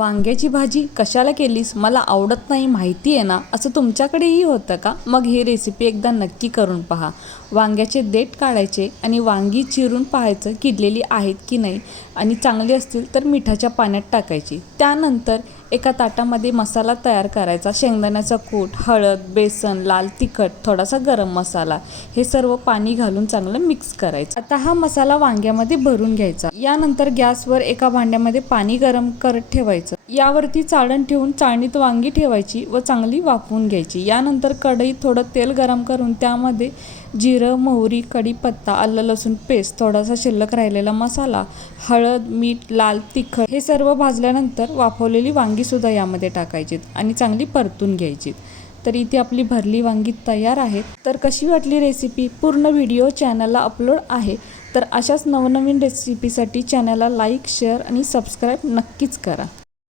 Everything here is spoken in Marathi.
वांग्याची भाजी कशाला केलीस, मला आवडत नाही माहिती आहे ना, असं तुमच्याकडेही होतं का? मग ही रेसिपी एकदा नक्की करून पहा. वांग्याचे देठ काढायचे आणि वांगी चिरून पाहायचं किडलेली आहेत की नाही, आणि चांगली असतील तर मिठाच्या पाण्यात टाकायची. त्यानंतर एका ताटामध्ये मसाला तयार करायचा. शेंगदाण्याचा कूट, हळद, बेसन, लाल तिखट, थोडासा गरम मसाला, हे सर्व पाणी घालून चांगलं मिक्स करायचं. आता हा मसाला वांग्यामध्ये भरून घ्यायचा. यानंतर गॅसवर एका भांड्यामध्ये पाणी गरम करत ठेवायचं. यावरती चाळण ठेवून चाळणीत वांगी ठेवायची व चांगली वाफवून घ्यायची. यानंतर कढईत थोडं तेल गरम करून त्यामध्ये जिरं, मोहरी, कढीपत्ता, आलं लसूण पेस्ट, थोडासा शिल्लक राहिलेला मसाला, हळद, मीठ, लाल तिखट हे सर्व भाजल्यानंतर वाफवलेली वांगीसुद्धा यामध्ये टाकायची आणि चांगली परतून घ्यायची. तर इथे आपली भरली वांगी तयार आहेत. तर कशी वाटली रेसिपी? पूर्ण व्हिडिओ चॅनलला अपलोड आहे. तर अशाच नवनवीन रेसिपीसाठी चॅनलला लाईक, शेअर आणि सबस्क्राईब नक्कीच करा.